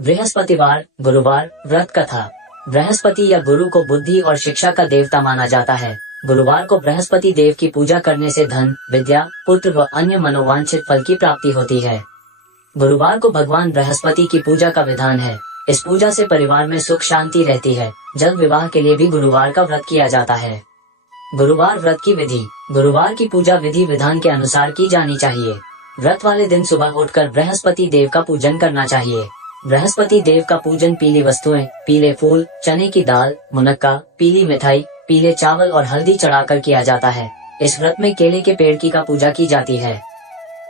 बृहस्पतिवार गुरुवार व्रत कथा। बृहस्पति या गुरु को बुद्धि और शिक्षा का देवता माना जाता है। गुरुवार को बृहस्पति देव की पूजा करने से धन, विद्या, पुत्र व अन्य मनोवांछित फल की प्राप्ति होती है। गुरुवार को भगवान बृहस्पति की पूजा का विधान है। इस पूजा से परिवार में सुख शांति रहती है। जल्द विवाह के लिए भी गुरुवार का व्रत किया जाता है। गुरुवार व्रत की विधि। गुरुवार की पूजा विधि विधान के अनुसार की जानी चाहिए। व्रत वाले दिन सुबह उठकर बृहस्पति देव का पूजन करना चाहिए। बृहस्पति देव का पूजन पीली वस्तुएं, पीले फूल, चने की दाल, मुनक्का, पीली मिठाई, पीले चावल और हल्दी चढ़ाकर किया जाता है। इस व्रत में केले के पेड़ की का पूजा की जाती है।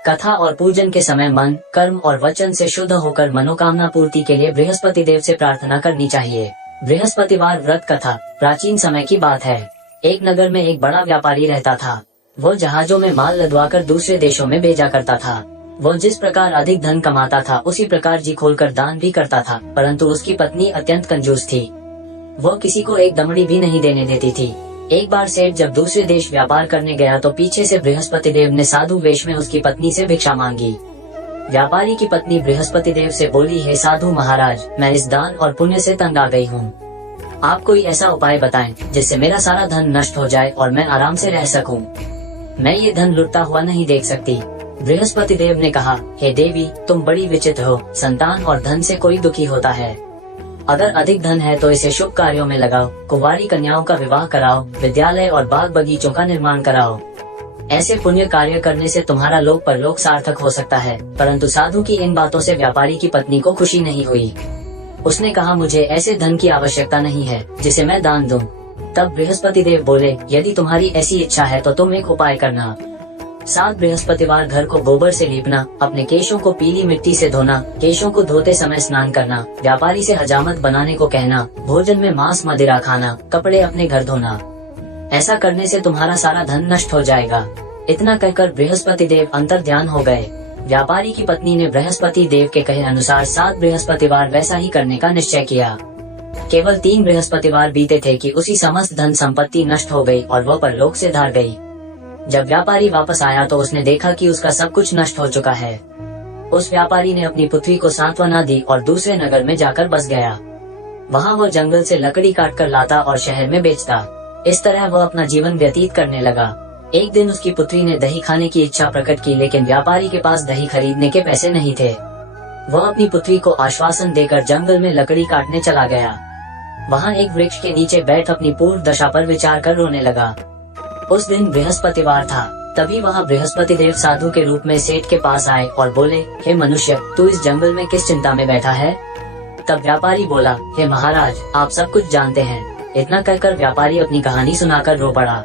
कथा और पूजन के समय मन, कर्म और वचन से शुद्ध होकर मनोकामना पूर्ति के लिए बृहस्पति देव से प्रार्थना करनी चाहिए। बृहस्पतिवार व्रत कथा। प्राचीन समय की बात है। एक नगर में एक बड़ा व्यापारी रहता था। वो जहाजों में माल लदवाकर दूसरे देशों में भेजा करता था। वो जिस प्रकार अधिक धन कमाता था उसी प्रकार जी खोलकर दान भी करता था, परंतु उसकी पत्नी अत्यंत कंजूस थी। वो किसी को एक दमड़ी भी नहीं देने देती थी। एक बार सेठ जब दूसरे देश व्यापार करने गया तो पीछे से बृहस्पति देव ने साधु वेश में उसकी पत्नी से भिक्षा मांगी। व्यापारी की पत्नी बृहस्पति देव से बोली, हे साधु महाराज, मैं इस दान और पुण्य से तंग आ गई हूँ। आप कोई ऐसा उपाय बताएं जिससे मेरा सारा धन नष्ट हो जाए और मैं आराम से रह सकूं। मैं ये धन लुटता हुआ नहीं देख सकती। बृहस्पति देव ने कहा, हे देवी, तुम बड़ी विचित्र हो। संतान और धन से कोई दुखी होता है। अगर अधिक धन है तो इसे शुभ कार्यों में लगाओ। कुंवारी कन्याओं का विवाह कराओ, विद्यालय और बाग बगीचों का निर्माण कराओ। ऐसे पुण्य कार्य करने से तुम्हारा लोक परलोक सार्थक हो सकता है। परंतु साधु की इन बातों से व्यापारी की पत्नी को खुशी नहीं हुई। उसने कहा, मुझे ऐसे धन की आवश्यकता नहीं है जिसे मैं दान दूं। तब बृहस्पति देव बोले, यदि तुम्हारी ऐसी इच्छा है तो तुम एक उपाय करना। 7 बृहस्पतिवार घर को गोबर से लीपना, अपने केशों को पीली मिट्टी से धोना, केशों को धोते समय स्नान करना, व्यापारी से हजामत बनाने को कहना, भोजन में मांस मदिरा खाना, कपड़े अपने घर धोना। ऐसा करने से तुम्हारा सारा धन नष्ट हो जाएगा। इतना कहकर बृहस्पति देव अंतर्ध्यान हो गए। व्यापारी की पत्नी ने बृहस्पति देव के कहे अनुसार 7 बृहस्पतिवार वैसा ही करने का निश्चय किया। केवल 3 बृहस्पतिवार बीते थे कि उसी समस्त धन संपत्ति नष्ट हो गई और वह परलोक से धार गई। जब व्यापारी वापस आया तो उसने देखा कि उसका सब कुछ नष्ट हो चुका है। उस व्यापारी ने अपनी पुत्री को सांत्वना दी और दूसरे नगर में जाकर बस गया। वहाँ वह जंगल से लकड़ी काट कर लाता और शहर में बेचता। इस तरह वह अपना जीवन व्यतीत करने लगा। एक दिन उसकी पुत्री ने दही खाने की इच्छा प्रकट की, लेकिन व्यापारी के पास दही खरीदने के पैसे नहीं थे। वह अपनी पुत्री को आश्वासन देकर जंगल में लकड़ी काटने चला गया। वहाँ एक वृक्ष के नीचे बैठ अपनी पूर्व दशा पर विचार कर रोने लगा। उस दिन बृहस्पतिवार था। तभी वहाँ बृहस्पति देव साधु के रूप में सेठ के पास आए और बोले, हे मनुष्य, तू इस जंगल में किस चिंता में बैठा है? तब व्यापारी बोला, हे महाराज, आप सब कुछ जानते हैं। इतना कहकर व्यापारी अपनी कहानी सुनाकर रो पड़ा।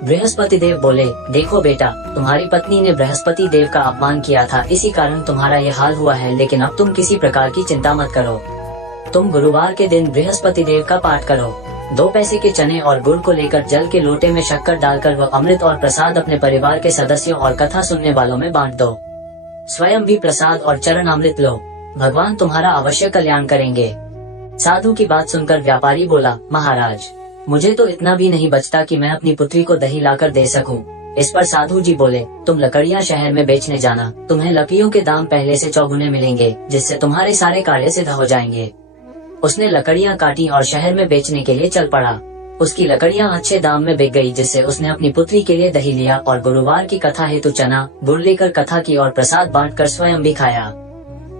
बृहस्पति देव बोले, देखो बेटा, तुम्हारी पत्नी ने बृहस्पति देव का अपमान किया था, इसी कारण तुम्हारा ये हाल हुआ है। लेकिन अब तुम किसी प्रकार की चिंता मत करो। तुम गुरुवार के दिन बृहस्पति देव का पाठ करो। 2 पैसे के चने और गुड़ को लेकर जल के लोटे में शक्कर डालकर वह अमृत और प्रसाद अपने परिवार के सदस्यों और कथा सुनने वालों में बांट दो। स्वयं भी प्रसाद और चरण अमृत लो। भगवान तुम्हारा अवश्य कल्याण करेंगे। साधु की बात सुनकर व्यापारी बोला, महाराज, मुझे तो इतना भी नहीं बचता कि मैं अपनी पुत्री को दही लाकर दे सकूं। इस पर साधु जी बोले, तुम लकड़ियां शहर में बेचने जाना। तुम्हें लकड़ियों के दाम पहले से चौगुने मिलेंगे, जिससे तुम्हारे सारे कार्य सिद्ध हो जाएंगे। उसने लकड़ियां काटी और शहर में बेचने के लिए चल पड़ा। उसकी लकड़ियां अच्छे दाम में बिक गई, जिससे उसने अपनी पुत्री के लिए दही लिया और गुरुवार की कथा हेतु चना गुड़ लेकर कथा की और प्रसाद बांटकर स्वयं भी खाया।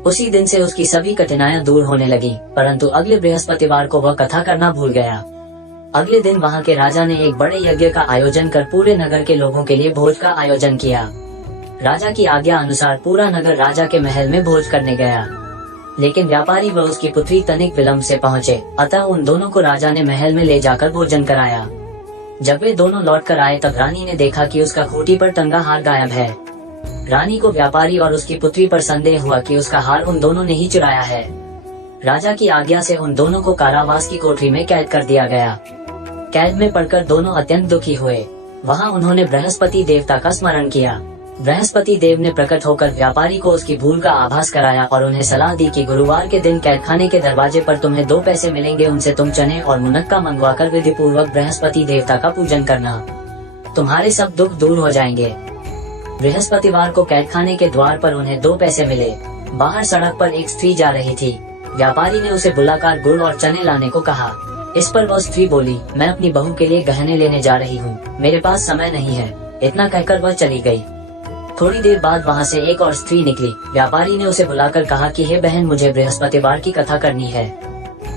उसी दिन से उसकी सभी कठिनाइयां दूर होने लगी। परंतु अगले बृहस्पतिवार को वह कथा करना भूल गया। अगले दिन वहाँ के राजा ने एक बड़े यज्ञ का आयोजन कर पूरे नगर के लोगों के लिए भोज का आयोजन किया। राजा की आज्ञा अनुसार पूरा नगर राजा के महल में भोज करने गया। लेकिन व्यापारी व उसकी पुत्री तनिक विलंब से पहुँचे, अतः उन दोनों को राजा ने महल में ले जाकर भोजन कराया। जब वे दोनों लौट कर आए तब रानी ने देखा कि उसका खूंटी पर टंगा हार गायब है। रानी को व्यापारी और उसकी पुत्री पर संदेह हुआ कि उसका हार उन दोनों ने ही चुराया है। राजा की आज्ञा से उन दोनों को कारावास की कोठरी में कैद कर दिया गया। कैद में पड़कर दोनों अत्यंत दुखी हुए। वहाँ उन्होंने बृहस्पति देवता का स्मरण किया। बृहस्पति देव ने प्रकट होकर व्यापारी को उसकी भूल का आभास कराया और उन्हें सलाह दी कि गुरुवार के दिन कैद खाने के दरवाजे पर तुम्हें 2 पैसे मिलेंगे, उनसे तुम चने और मुनक्का मंगवाकर विधि पूर्वक बृहस्पति देवता का पूजन करना। तुम्हारे सब दुख दूर हो जाएंगे। बृहस्पतिवार को कैद खाने के द्वार पर उन्हें 2 पैसे मिले। बाहर सड़क पर एक स्त्री जा रही थी। व्यापारी ने उसे बुलाकर गुड़ और चने लाने को कहा। इस पर वह स्त्री बोली, मैं अपनी बहू के लिए गहने लेने जा रही हूँ, मेरे पास समय नहीं है। इतना कहकर वह चली गई। थोड़ी देर बाद वहाँ से एक और स्त्री निकली। व्यापारी ने उसे बुलाकर कहा कि हे बहन, मुझे बृहस्पतिवार की कथा करनी है,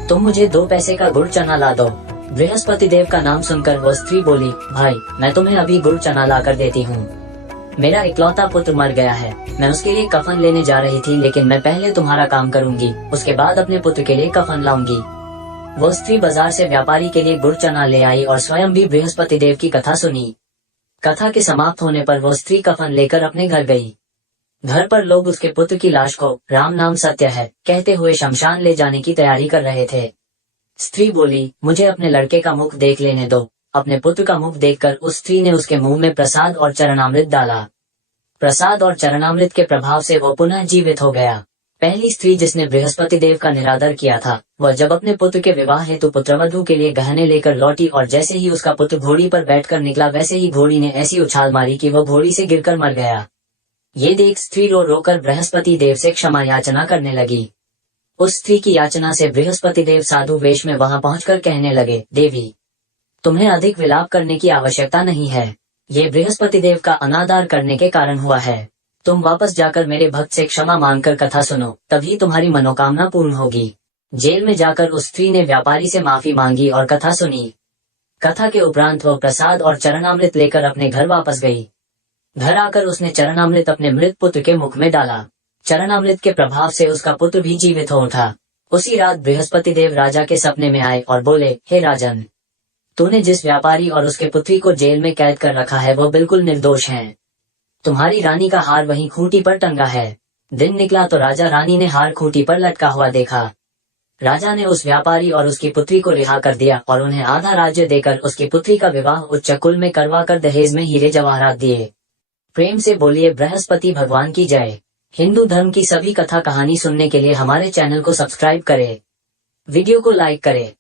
तुम मुझे 2 पैसे का गुड़ चना ला दो। बृहस्पति देव का नाम सुनकर वो स्त्री बोली, भाई मैं तुम्हें अभी गुड़ चना ला कर देती हूँ। मेरा इकलौता पुत्र मर गया है, मैं उसके लिए कफन लेने जा रही थी, लेकिन मैं पहले तुम्हारा काम करूंगी, उसके बाद अपने पुत्र के लिए कफन लाऊंगी। वो स्त्री बाजार से व्यापारी के लिए गुड़ चना ले आई और स्वयं भी बृहस्पति देव की कथा सुनी। कथा के समाप्त होने पर वो स्त्री कफन लेकर अपने घर गई। घर पर लोग उसके पुत्र की लाश को राम नाम सत्य है कहते हुए शमशान ले जाने की तैयारी कर रहे थे। स्त्री बोली, मुझे अपने लड़के का मुख देख लेने दो। अपने पुत्र का मुख देखकर उस स्त्री ने उसके मुंह में प्रसाद और चरणामृत डाला। प्रसाद और चरणामृत के प्रभाव से वो पुनः जीवित हो गया। पहली स्त्री जिसने बृहस्पति देव का निरादर किया था, वह जब अपने पुत्र के विवाह हेतु पुत्रवधू के लिए गहने लेकर लौटी और जैसे ही उसका पुत्र घोड़ी पर बैठकर निकला, वैसे ही घोड़ी ने ऐसी उछाल मारी कि वह घोड़ी से गिरकर मर गया। ये देख स्त्री रो रोकर बृहस्पति देव से क्षमा याचना करने लगी। उस स्त्री की याचना से बृहस्पति देव साधु वेश में वहां पहुंचकर कहने लगे, देवी तुम्हें अधिक विलाप करने की आवश्यकता नहीं है, ये बृहस्पति देव का अनादर करने के कारण हुआ है। तुम वापस जाकर मेरे भक्त से क्षमा मांगकर कथा सुनो, तभी तुम्हारी मनोकामना पूर्ण होगी। जेल में जाकर उस स्त्री ने व्यापारी से माफी मांगी और कथा सुनी। कथा के उपरांत वह प्रसाद और चरणामृत लेकर अपने घर वापस गई। घर आकर उसने चरणामृत अपने मृत पुत्र के मुख में डाला। चरणामृत के प्रभाव से उसका पुत्र भी जीवित हो उठा। उसी रात बृहस्पति देव राजा के सपने में आए और बोले, हे राजन, तूने जिस व्यापारी और उसके पुत्री को जेल में कैद कर रखा है, वो बिल्कुल निर्दोष हैं। तुम्हारी रानी का हार वहीं खूंटी पर टंगा है। दिन निकला तो राजा रानी ने हार खूंटी पर लटका हुआ देखा। राजा ने उस व्यापारी और उसकी पुत्री को रिहा कर दिया और उन्हें आधा राज्य देकर उसकी पुत्री का विवाह उच्च कुल में करवा कर दहेज में हीरे जवाहरात दिए। प्रेम से बोलिए बृहस्पति भगवान की जय। हिंदू धर्म की सभी कथा कहानी सुनने के लिए हमारे चैनल को सब्सक्राइब करें, वीडियो को लाइक करें।